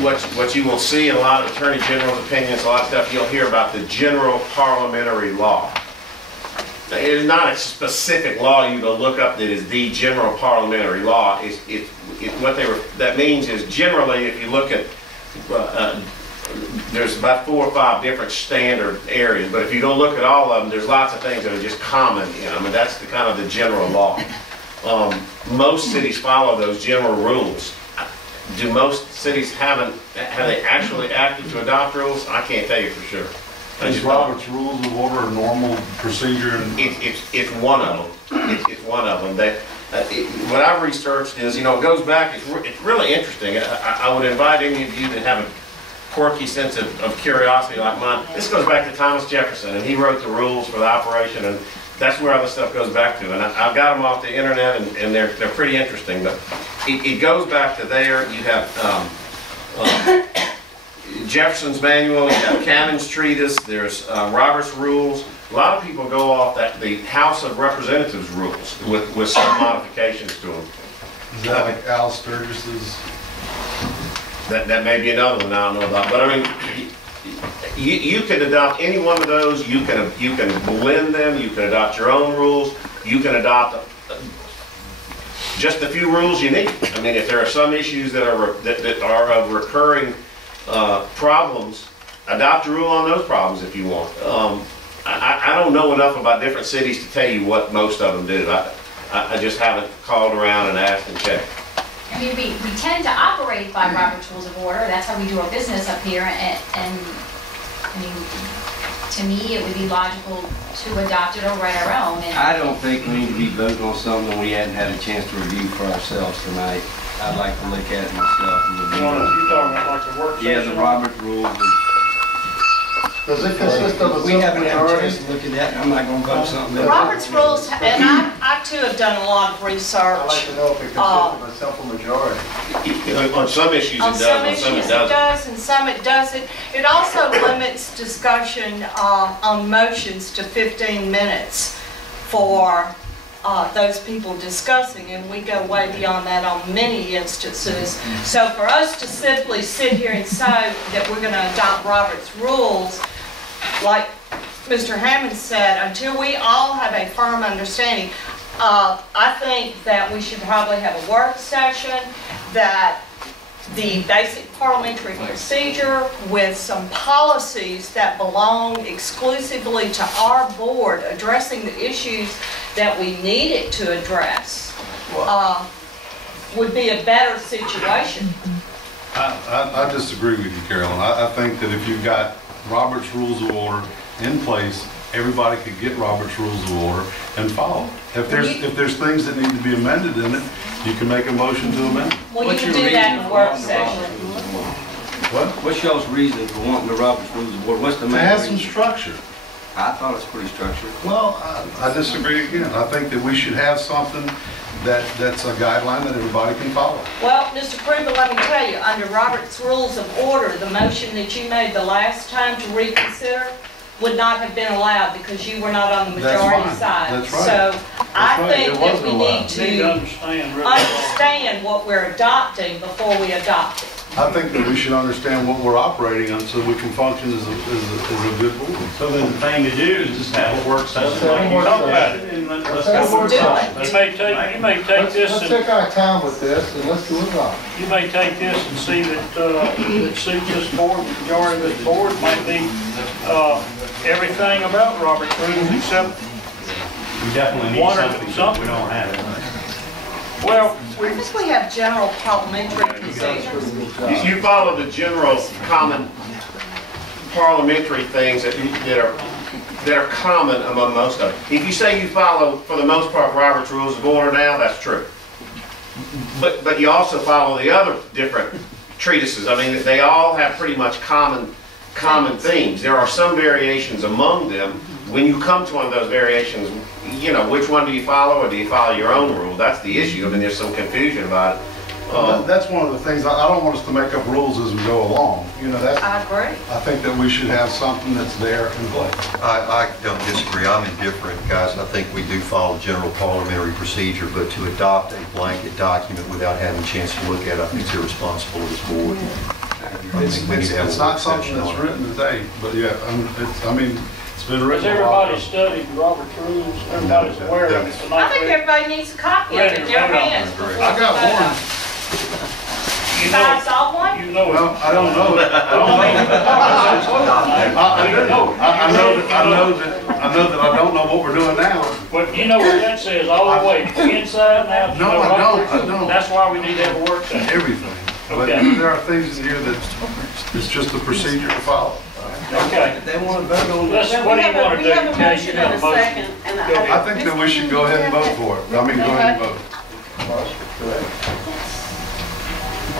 what you will see in a lot of Attorney General's opinions, a lot of stuff you'll hear about the general parliamentary law. It is not a specific law you go look up that is the general parliamentary law. That means is generally, if you look at, there's about 4 or 5 different standard areas, but if you go look at all of them, there's lots of things that are just common. I mean, that's the kind of the general law. Most cities follow those general rules. Do most cities have they actually acted to adopt rules? I can't tell you for sure. Is Robert's Rules of Order a normal procedure? It's one of them. It's one of them. What I've researched is, it goes back. It's really interesting. I would invite any of you that have a quirky sense of curiosity like mine. This goes back to Thomas Jefferson, and he wrote the rules for the operation, and that's where all this stuff goes back to. And I've got them off the internet, and they're pretty interesting. But it goes back to there. You have Jefferson's Manual, you have Cannon's Treatise, there's Robert's Rules. A lot of people go off the House of Representatives rules with some modifications to them. Is that like Al Sturgis's? That may be another one I don't know about. But I mean, you can adopt any one of those. You can blend them. You can adopt your own rules. You can adopt just a few rules you need. I mean, if there are some issues that are of recurring problems, adopt a rule on those problems if you want. I don't know enough about different cities to tell you what most of them do. I just haven't called around and asked and checked. I mean, we tend to operate by Robert's Rules of Order. That's how we do our business up here. And I mean, to me, it would be logical to adopt it or write our own. And I don't think we need to be voting on something we hadn't had a chance to review for ourselves tonight. I'd like to look at it myself. You're talking about like the work session? Yeah, the Robert's Rules. Does it consist of a we haven't had a chance to look at that. I'm not going to vote something else. Robert's Rules, and I too have done a lot of research. I'd like to know if it consists of a simple majority. On some issues it does, on some it doesn't. And some it doesn't. It also limits discussion on motions to 15 minutes for those people discussing, and we go way beyond that on many instances. So for us to simply sit here and say that we're going to adopt Robert's Rules, like Mr. Hammond said, until we all have a firm understanding, I think that we should probably have a work session, that the basic parliamentary procedure with some policies that belong exclusively to our board addressing the issues that we needed to address would be a better situation. I disagree with you, Carolyn. I think that if you've got Robert's Rules of Order in place, everybody could get Robert's Rules of Order and follow. If there's things that need to be amended in it, you can make a motion to amend it. Well, you can do that in the work session. What? What's y'all's reason for wanting the Robert's Rules of Order? What's the main reason? It has some reason? structure. I thought it's pretty structured. Well, I disagree again. I think that we should have something that's a guideline that everybody can follow. Well, Mr. Kruger, let me tell you, under Robert's Rules of Order, the motion that you made the last time to reconsider would not have been allowed because you were not on the majority side. That's right. So I think that we need to understand what we're adopting before we adopt it. I think that we should understand what we're operating on so we can function as a good board. So then the thing to do is just have a work session like you talked about it. And let's do it. You may take this. Let's take our time with this and let's do it right. You may take this and see that it suits this board. The majority of this board might be everything about Robert's Rules except we definitely need something. We don't have it. Well, I think we have general parliamentary procedures. You follow the general common parliamentary things that are common among most of them. If you say you follow, for the most part, Robert's Rules of Order now, that's true. But you also follow the other different treatises. I mean, they all have pretty much common themes. There are some variations among them. When you come to one of those variations, which one do you follow, or do you follow your own rule? That's the issue. I mean, there's some confusion about it. That's one of the things, I don't want us to make up rules as we go along. You know, that's, I agree. I think that we should have something that's there in place. I don't disagree. I'm indifferent, guys. I think we do follow general parliamentary procedure, but to adopt a blanket document without having a chance to look at it, I think it's irresponsible of this board. I think we need to have It's a not work something session that's on it. written today, but yeah, I mean, it's been Has written a while everybody ago. studied Robert's rules? Everybody's aware of it I tonight? think everybody needs a copy of it in their hands. I got one. You You guys know, saw one? you know. Well, I don't know. I don't know. I know that I don't know what we're doing now. But you know what that says all the way, inside and out. No, I don't. I don't. That's why we need to have a work session. Everything. But Okay. there are things in here that it's just a procedure to follow. Okay. If they want to vote on Let's, this, what do you want to do? We have a Kay, you motion have and a second, and Go ahead. I think that we should go ahead and vote for it. I mean, go ahead and vote.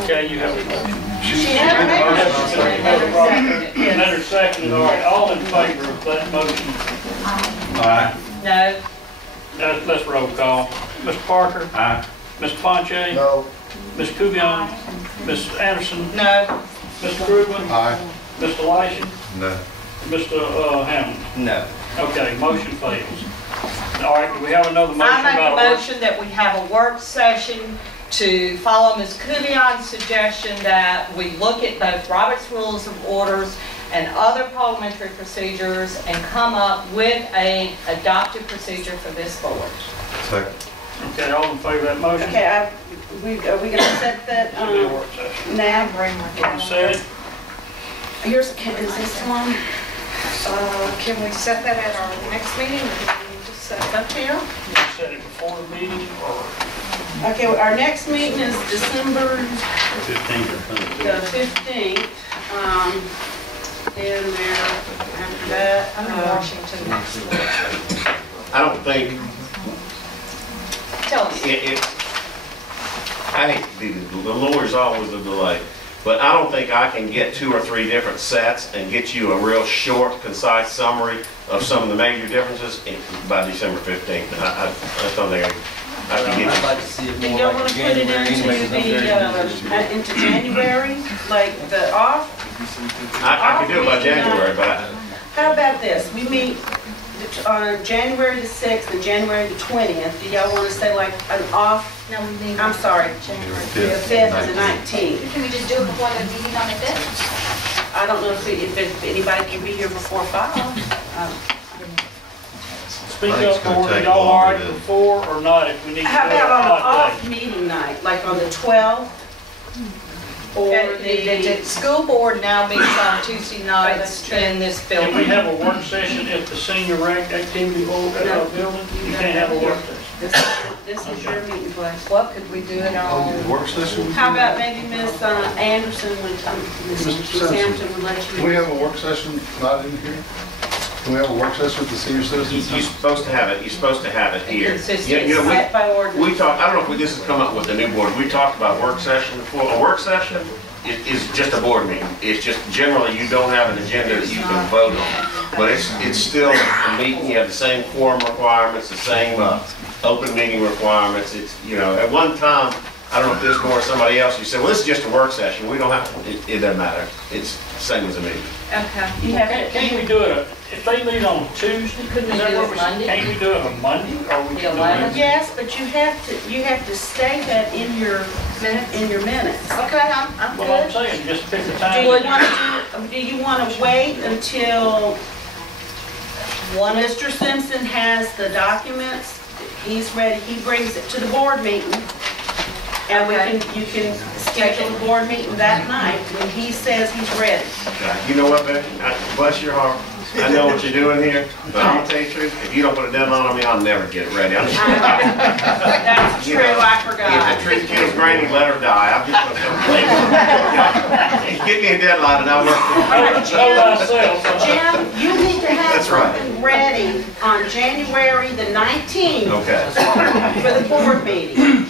Okay, you have a motion. She had a made the motion. Another second, all right, all in favor of that motion? Aye. No. Let's roll call. Mr. Parker? Aye. Mr. Ponche? No. Ms. Kubion? Ms. Anderson? No. Mr. Krugman? Aye. Mr. Lyson? No. Mr. Hammond? no. Okay, motion fails. All right, do we have another motion I make about a a work? motion that we have a work session to follow Ms. Kubion's suggestion that we look at both Robert's Rules of Orders and other parliamentary procedures and come up with a adopted procedure for this board. Second. Okay, all in favor of that motion? Okay, are we gonna set that, It'll be a work session. now? Set it. Is this one? Can we set that at our next meeting, or do we need to set it up here? You can set it before the meeting or? Okay, well, our next meeting is December 15th or something. the 15th. Then there, after that, I'm in Washington next week. I don't think, Tell us. I hate to be, the lawyer's always a delay, but I don't think I can get 2 or 3 different sets and get you a real short, concise summary of some of the major differences by December 15th. I don't think I can get I'd you. like to see it do more y'all like want to put it January into anyway, into January, like the off? I can do it by January, but How about this? We meet on January the 6th and January the 20th. Do y'all want to say like an off? No, we need. I'm sorry, January the 5th and the 19th. Can we just do it before the meeting on the 5th? I don't know if anybody can be here before 5. Speak I think it's up, gonna or take y'all all right longer than- before or not, if we need to do it How about on an hot off day? meeting night, like on the 12th? Or The school board now meets on Tuesday nights that's true. in this Can we building. have a work session at the senior rec activity board building? You can't have a work session. This is your meeting place. What could we do it on? Work session? How about maybe Miss Anderson would, Miss Mr. Sampson would let Can we you? have a work session not in here? Can we have a work session with the senior citizens? you're supposed to have it, here. Consistent. You know, Set by ordinance. we talked, I don't know if this has come up with the new board, we talked about work session before. A work session is just a board meeting. It's just generally you don't have an agenda that you can vote on. But it's still a meeting, you have the same quorum requirements, the same open meeting requirements. It's, you know, at one time, I don't know if this board or somebody else, you said, well, this is just a work session. We don't have, it doesn't matter. It's the same as a meeting. Okay. You have Can't we do it, if they meet on Tuesday, Couldn't we is that do what it we, Monday? can't we do it on Monday, or we The can do 11th? it? Yes, but you have to state that in your minutes. Okay, I'm Well, I'm good. saying, just pick the Do time. you want to wait until Mr. Simpson has the documents? He's ready, he brings it to the board meeting. And you can schedule the board meeting that night when he says he's ready. You know what, Becky? Bless your heart. I know what you're doing here, but I'm gonna tell you the truth, if you don't put a deadline on me, I'll never get it ready. That's You true, know, I If forgot. the truth kills Granny, let her die. I'm just, give me a deadline and I'll work. Know thyself. Jim, you need to have That's right. something ready on January the 19th Okay, for the board meeting.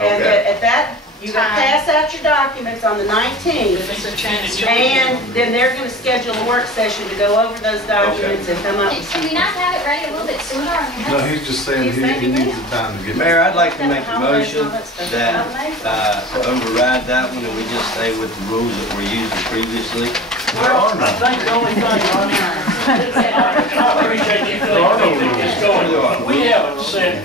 And Okay. at that You gotta pass out your documents on the 19th, It's a chance. and then they're gonna schedule a work session to go over those documents and come up. Can we not have it ready a little bit sooner? I mean, No, that's- he's just saying he needs the time to get. Mayor, I'd like to make a motion that override that one and we just stay with the rules that were used previously. Well, I think the only thing, Ronnie, I appreciate you thinking it's going, we haven't set